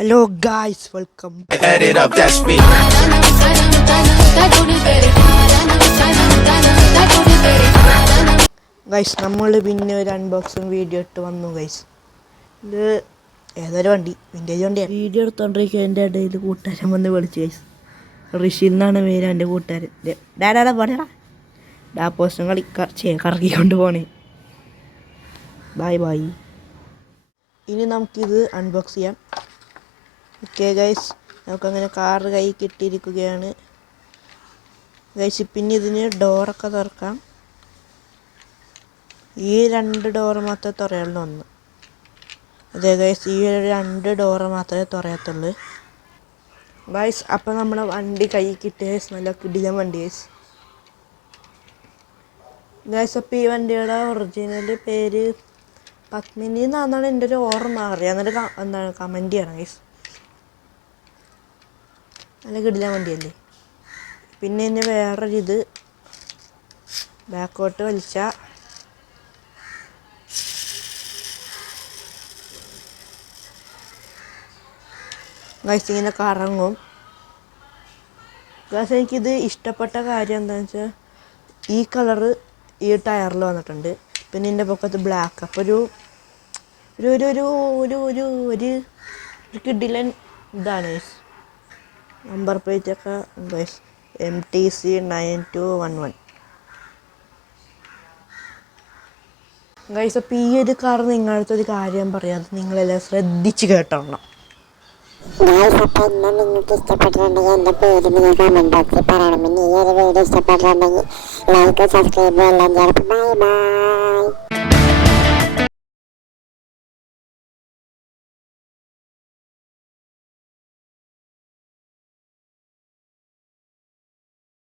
Hello guys, welcome. Add it up, that's me. Guys നമ്മൾ പിന്നെ ഒരു അൺബോക്സിങ് വീഡിയോ ഇട്ട് വന്നു ഗൈസ്. ഇത് ഏതൊരു വണ്ടി, വിൻറ്റേജ് വണ്ടിയാണ്. വീഡിയോ എടുത്തോണ്ടിരിക്കുക എൻ്റെ ഇടയിൽ കൂട്ടുകാരൻ വന്ന് വിളിച്ചു ഗൈസ്. ഋഷി എന്നാണ് പേര് എൻ്റെ കൂട്ടുകാരൻ. ഡാഡാടാ പറയടാ, ഡാപ്പോസ്റ്റും കറക്കിക്കൊണ്ട് പോണേ. Bye bye. ഇനി നമുക്കിത് അൺബോക്സ് ചെയ്യാം. ഓക്കെ ഗൈസ്, നമുക്കങ്ങനെ കാറ് കൈ കിട്ടിയിരിക്കുകയാണ് ഗൈസ്. പിന്നെ ഇതിന് ഡോറൊക്കെ തുറക്കാം. ഈ 2 ഡോറ് മാത്രമേ തുറയുള്ളൂ. ഒന്ന് അതെ ഗൈസ്, ഈ 2 ഡോറ് മാത്രമേ തുറയത്തുള്ളൂ ഗൈസ്. അപ്പം നമ്മുടെ വണ്ടി കൈ കിട്ടിയ ഗൈസ്, നല്ല കിടിലൻ വണ്ടി ഗൈസ്. ഗൈസ് അപ്പോൾ ഈ വണ്ടിയുടെ ഒറിജിനൽ പേര് പത്മിനി എന്നാണ് എൻ്റെ ഒരു ഓർമ്മ. അറിയാം, എന്നിട്ട് എന്താണ് കമൻറ്റ് ചെയ്യണം ഗൈസ്. നല്ല കിടിലൻ വണ്ടിയല്ലേ. പിന്നെ ഇനി വേറൊരിത്, ബാക്കോട്ട് വലിച്ച ഗൈസ് ഇങ്ങനെ കറങ്ങും ഗൈസ്. എനിക്കിത് ഇഷ്ടപ്പെട്ട കാര്യം എന്താണെന്ന് വെച്ചാൽ ഈ കളറ് ഈ ടയറിൽ വന്നിട്ടുണ്ട്. പിന്നെ ഇതിൻ്റെ പൊക്കത്ത് ബ്ലാക്ക്. അപ്പോൾ ഒരു ഒരു ഒരു ഒരു ഒരു ഒരു ഒരു കിടിലൻ ഇതാണ് ഗൈസ്. നമ്പർ പ്ലേറ്റൊക്കെ ഗൈസ് MTC 9211 ഗൈസ്. അപ്പോൾ ഈ ഒരു കാർ നിങ്ങളടുത്ത് ഒരു കാര്യം പറയാം, നിങ്ങളെല്ലാം ശ്രദ്ധിച്ച് കേട്ടോളണം. അപ്പോൾ ഇന്ന് നിങ്ങൾക്ക് ഇഷ്ടപ്പെട്ടിട്ടുണ്ടെങ്കിൽ എൻ്റെ പേര് നിങ്ങൾ കമൻറ്റ് ബോക്സിൽ പറയണം. പിന്നെ ഈ ഒരു വീഡിയോ ഇഷ്ടപ്പെട്ടിട്ടുണ്ടെങ്കിൽ ലൈക്ക് സബ്സ്ക്രൈബ് എല്ലാം ചെയ്യണം. Bye bye.